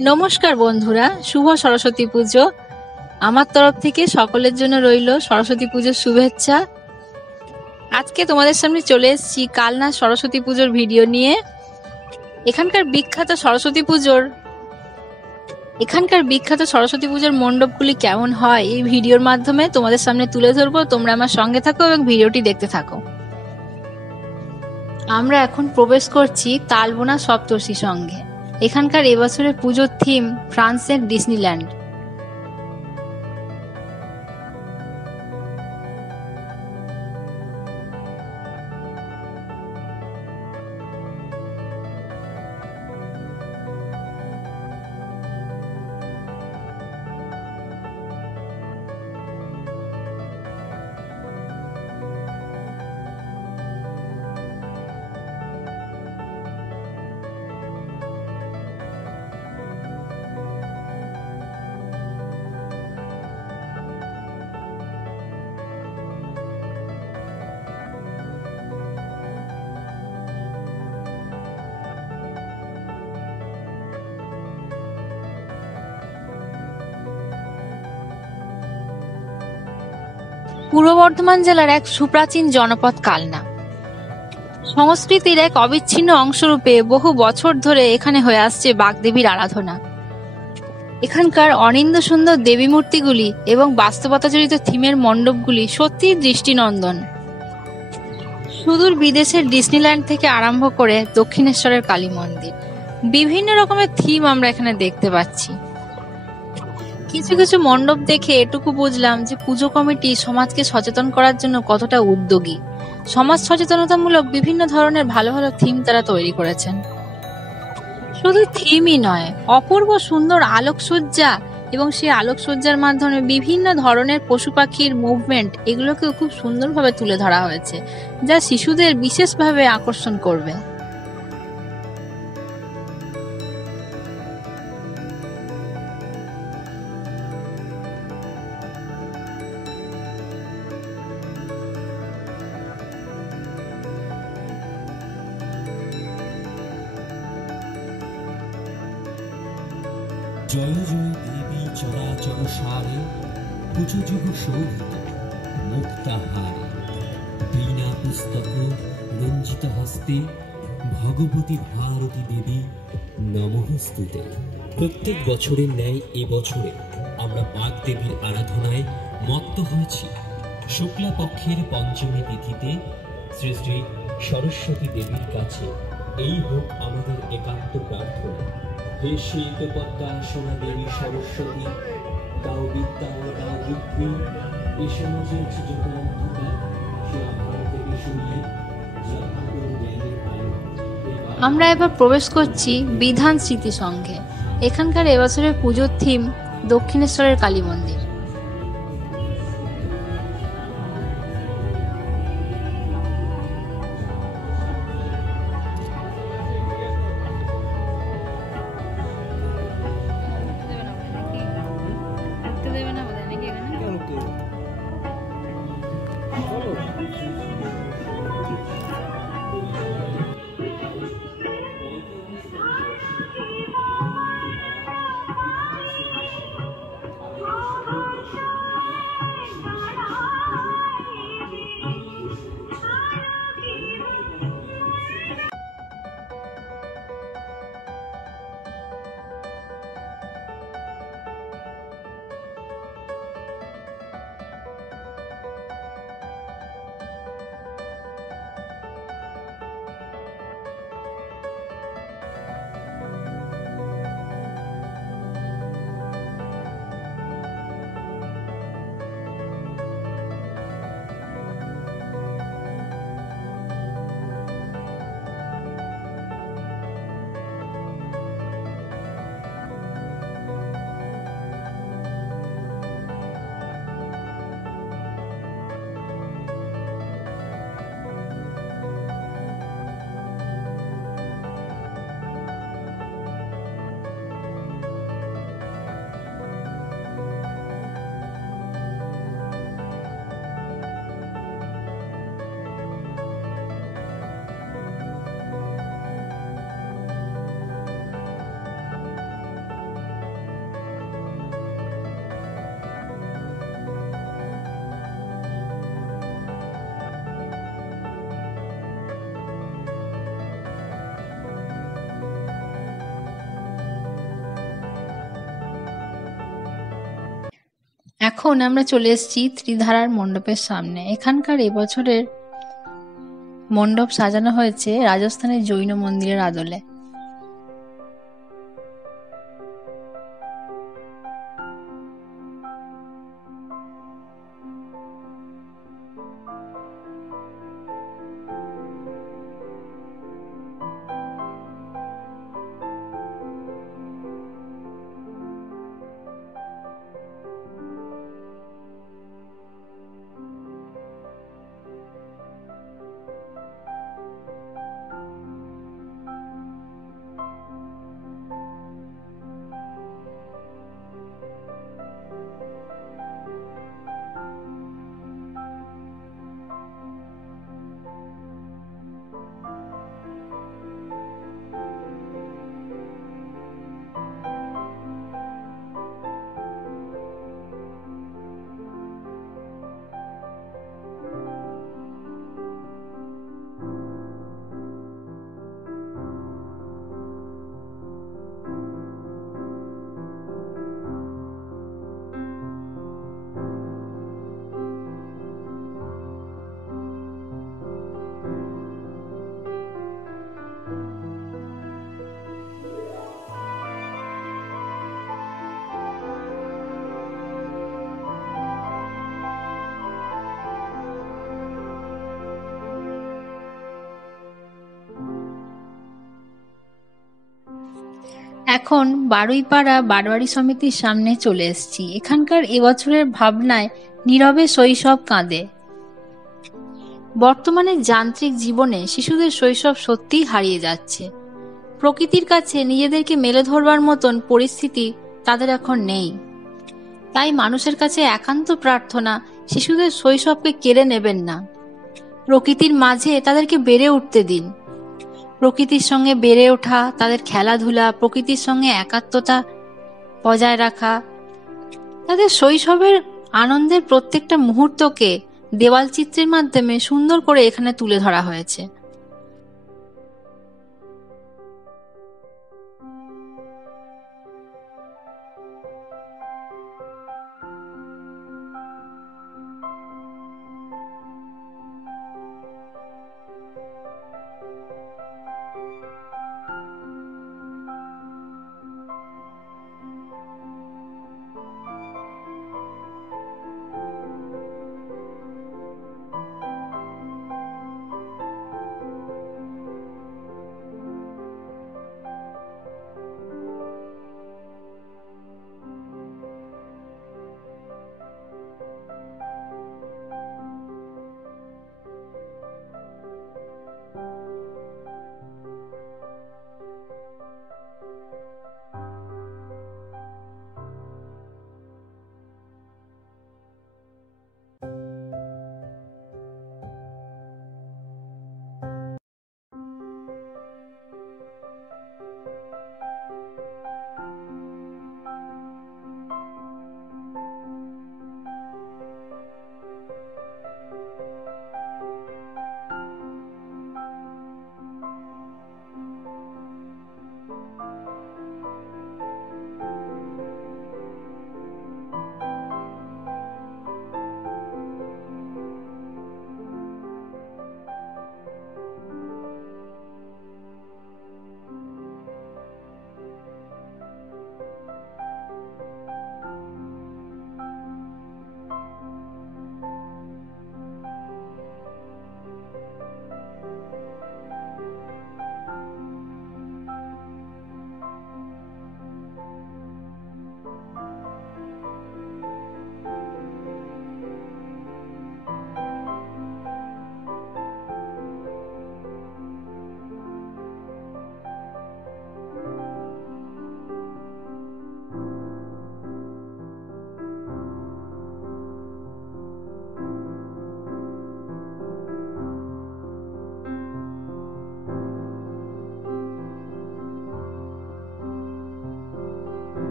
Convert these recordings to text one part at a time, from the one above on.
নমস্কার বন্ধুরা, শুভ সরস্বতী পুজো। আমার তরফ থেকে সকলের জন্য রইল সরস্বতী পুজোর শুভেচ্ছা। আজকে তোমাদের সামনে চলে এসেছি কালনা সরস্বতী পুজোর ভিডিও নিয়ে। এখানকার বিখ্যাত সরস্বতী পুজোর মণ্ডপগুলি কেমন হয় এই ভিডিওর মাধ্যমে তোমাদের সামনে তুলে ধরবো। তোমরা আমার সঙ্গে থাকো এবং ভিডিওটি দেখতে থাকো। আমরা এখন প্রবেশ করছি তালবোনা সপ্তর্ষি সঙ্গে। এখানকার এবছরের পুজোর থিম ফ্রান্সের ডিসনিল্যান্ড। পূর্ব বর্ধমান জেলার এক সুপ্রাচীন জনপদ কালনা। সংস্কৃতির এক অবিচ্ছিন্ন অংশরূপে বহু বছর ধরে এখানে হয়ে আসছে বাগদেবীর আরাধনা। এখানকার অনিন্দ সুন্দর দেবী মূর্তিগুলি এবং বাস্তবতাজড়িত থিমের মণ্ডপগুলি সত্যিই দৃষ্টিনন্দন। সুদূর বিদেশের ডিসনিল্যান্ড থেকে আরম্ভ করে দক্ষিণেশ্বরের কালী মন্দির, বিভিন্ন রকমের থিম আমরা এখানে দেখতে পাচ্ছি। কিছু কিছু মণ্ডপ দেখে এটুকু বুঝলাম যে পুজো কমিটি সমাজকে সচেতন করার জন্য কতটা উদ্যোগী। সমাজ সচেতনতামূলক বিভিন্ন ধরনের ভালো ভালো থিম তারা তৈরি করেছেন। শুধু থিমই নয়, অপূর্ব সুন্দর আলোকসজ্জা এবং সেই আলোকসজ্জার মাধ্যমে বিভিন্ন ধরনের পশু পাখির মুভমেন্ট, এগুলোকেও খুব সুন্দরভাবে তুলে ধরা হয়েছে, যা শিশুদের বিশেষভাবে আকর্ষণ করবে। জয় জয় দেবী চরাচর সারে, পুজো যুগ শোভিত মুক্তাহারে, বীণা পুস্তক রঞ্জিত হস্তে, ভগবতী ভারতী দেবী নমস্তুতে। প্রত্যেক বছরের ন্যায় এবছরে আমরা বাগদেবীর আরাধনায় মত্ত হয়েছি। শুক্লা পক্ষের পঞ্চমী তিথিতে শ্রী শ্রী সরস্বতী দেবীর কাছে এই হোক আমাদের একান্ত প্রার্থনা। হে শ্বেত পদ্মাসনা দেবী সরস্বতী, দাও বিদ্যা ও দাও বুদ্ধি, এ সমাজের যত অন্ধকার সে আধার থেকে সরিয়ে আমরা এবার প্রবেশ করছি বিধান স্মৃতি সংঘে। এখানকার এবছরের পুজোর থিম দক্ষিণেশ্বরের কালী মন্দির। এখন আমরা চলে এসেছি ত্রিধারার মণ্ডপের সামনে। এখানকার এবছরের মণ্ডপ সাজানো হয়েছে রাজস্থানের জৈন মন্দিরের আদলে। এখন বারুইপাড়া বারোয়ারি সমিতির সামনে চলে এসেছি। এখানকার এবছরের ভাবনায় নীরবে শৈশব কাঁদে। বর্তমানে যান্ত্রিক জীবনে শিশুদের শৈশব সত্যিই হারিয়ে যাচ্ছে। প্রকৃতির কাছে নিজেদেরকে মেলে ধরবার মতন পরিস্থিতি তাদের এখন নেই। তাই মানুষের কাছে একান্ত প্রার্থনা, শিশুদের শৈশবকে কেড়ে নেবেন না। প্রকৃতির মাঝে তাদেরকে বেড়ে উঠতে দিন। প্রকৃতির সঙ্গে বেড়ে ওঠা, তাদের খেলাধুলা, প্রকৃতির সঙ্গে একাত্মতা বজায় রাখা, তাদের শৈশবের আনন্দের প্রত্যেকটা মুহূর্তকে দেওয়াল চিত্রের মাধ্যমে সুন্দর করে এখানে তুলে ধরা হয়েছে।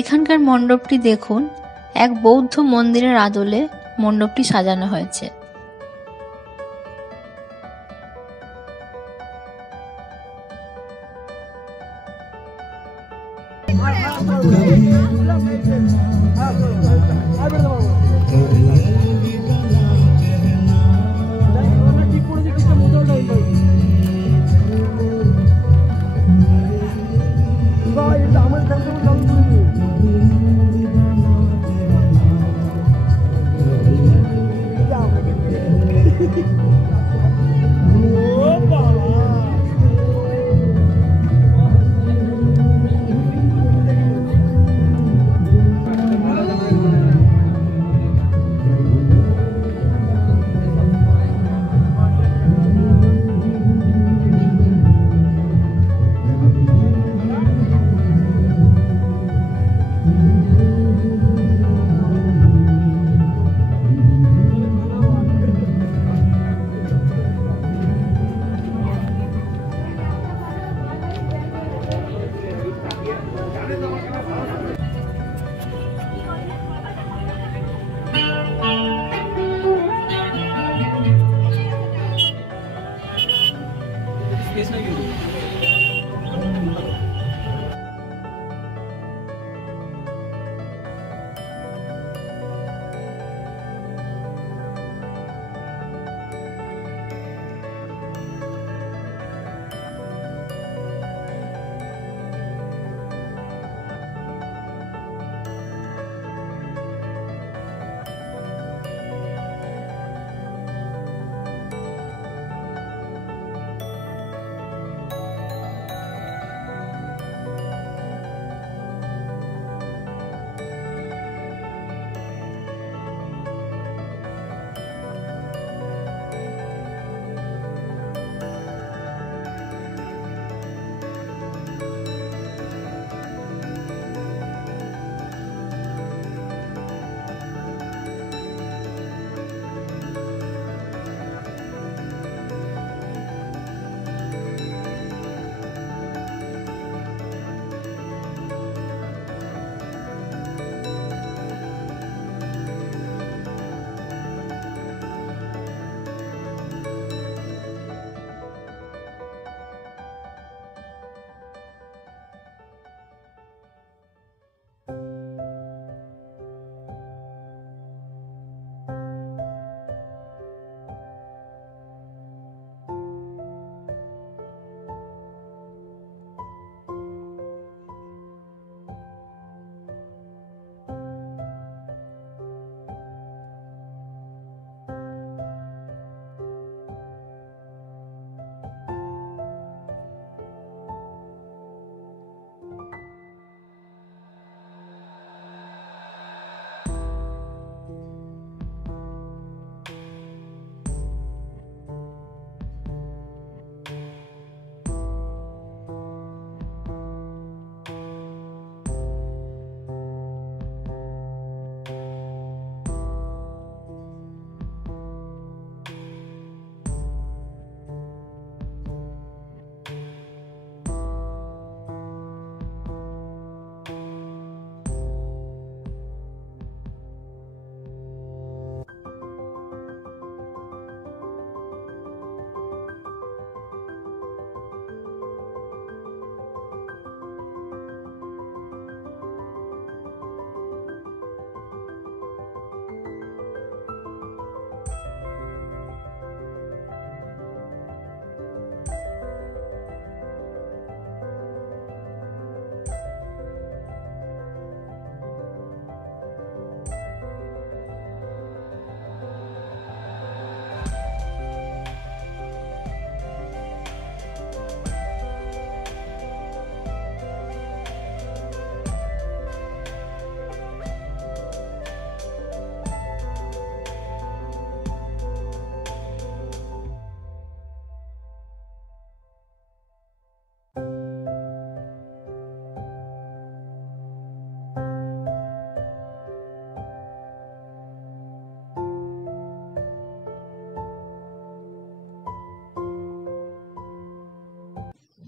এখানকার মণ্ডপটি দেখুন, এক বৌদ্ধ মন্দিরের আদলে মণ্ডপটি সাজানো হয়েছে।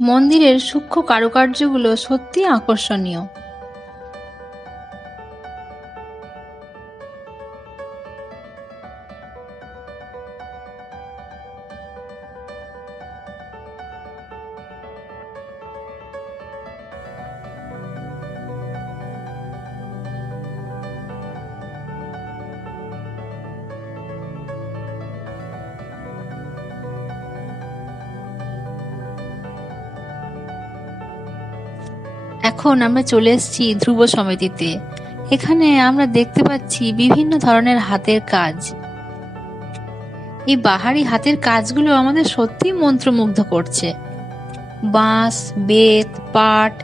মন্দিরের সূক্ষ্ম কারুকার্যগুলো সত্যিই আকর্ষণীয়। এখন আমরা চলে এসেছি ধ্রুব সমিতিতে। এখানে আমরা দেখতে পাচ্ছি বিভিন্ন ধরনের হাতের কাজ। এই বাহারি হাতের কাজগুলো আমাদের সত্যি মন্ত্রমুগ্ধ করছে। বাঁশ, বেত, পাট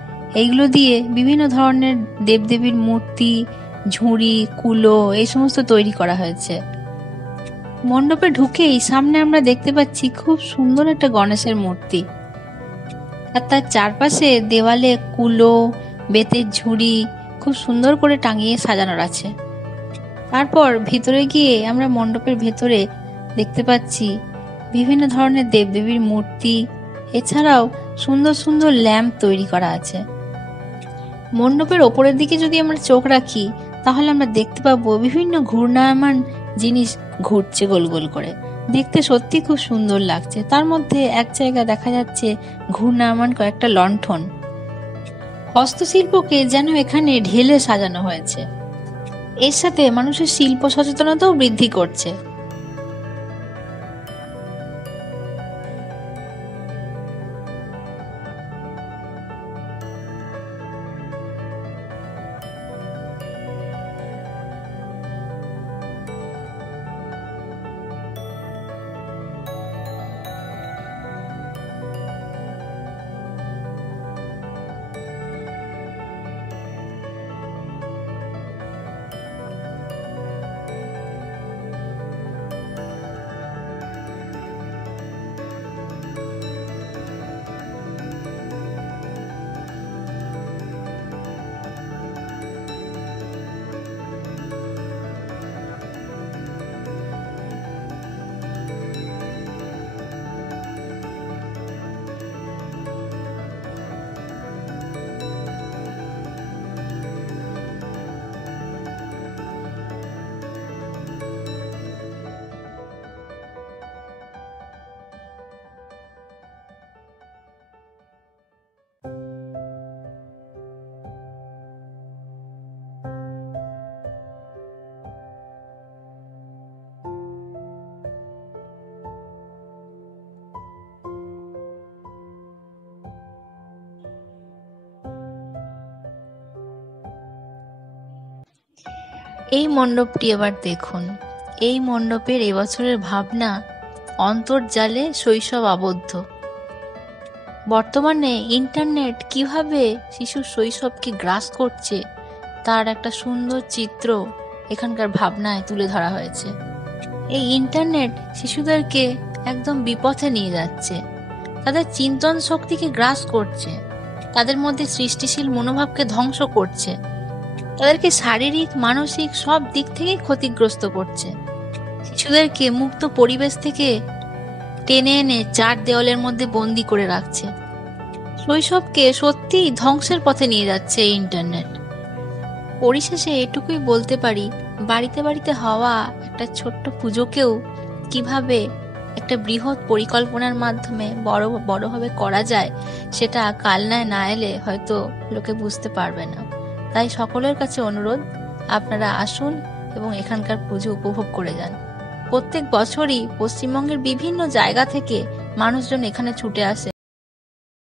এইগুলো দিয়ে বিভিন্ন ধরনের দেবদেবীর মূর্তি, ঝুড়ি, কুলো এই সমস্ত তৈরি করা হয়েছে। মণ্ডপে ঢুকেই সামনে আমরা দেখতে পাচ্ছি খুব সুন্দর একটা গণেশের মূর্তি, আর তার চারপাশে দেওয়ালে কুলো, বেতের ঝুড়ি খুব সুন্দর করে টাঙিয়ে সাজানোর আছে। তারপর ভিতরে গিয়ে আমরা মণ্ডপের ভেতরে দেখতে পাচ্ছি বিভিন্ন ধরনের দেবদেবীর মূর্তি, এছাড়াও সুন্দর সুন্দর ল্যাম্প তৈরি করা আছে। মণ্ডপের ওপরের দিকে যদি আমরা চোখ রাখি তাহলে আমরা দেখতে পাবো বিভিন্ন ঘূর্ণায়মান জিনিস ঘুরছে গোল গোল করে, দেখতে সত্যি খুব সুন্দর লাগছে। তার মধ্যে এক জায়গায় দেখা যাচ্ছে ঘূর্ণায়মান কয়েকটা লণ্ঠন। হস্তশিল্পকে যেন এখানে ঢেলে সাজানো হয়েছে। এর সাথে মানুষের শিল্প সচেতনতাও বৃদ্ধি করছে। এই মণ্ডপটি এবার দেখুন। এই মণ্ডপের এবছরের ভাবনা অন্তর্জালে শৈশব আবদ্ধ। বর্তমানে ইন্টারনেট কিভাবে শিশুর শৈশবকে গ্রাস করছে তার একটা সুন্দর চিত্র এখানকার ভাবনায় তুলে ধরা হয়েছে। এই ইন্টারনেট শিশুদেরকে একদম বিপথে নিয়ে যাচ্ছে, তাদের চিন্তন শক্তিকে গ্রাস করছে, তাদের মধ্যে সৃষ্টিশীল মনোভাবকে ধ্বংস করছে, তাদেরকে শারীরিক, মানসিক সব দিক থেকেই ক্ষতিগ্রস্ত করছে। শিশুদেরকে মুক্ত পরিবেশ থেকে টেনে এনে চার দেওয়ালের মধ্যে বন্দি করে রাখছে। শৈশবকে সত্যিই ধ্বংসের পথে নিয়ে যাচ্ছে এই ইন্টারনেট। পরিশেষে এটুকুই বলতে পারি, বাড়িতে বাড়িতে হওয়া একটা ছোট্ট পুজোকেও কিভাবে একটা বৃহৎ পরিকল্পনার মাধ্যমে বড়ভাবে করা যায় সেটা কালনায় না এলে হয়তো লোকে বুঝতে পারবে না। তাই সকলের কাছে অনুরোধ, আপনারা আসুন এবং এখানকার পুজো উপভোগ করে যান। প্রত্যেক বছরই পশ্চিমবঙ্গের বিভিন্ন জায়গা থেকে মানুষজন এখানে ছুটে আসে।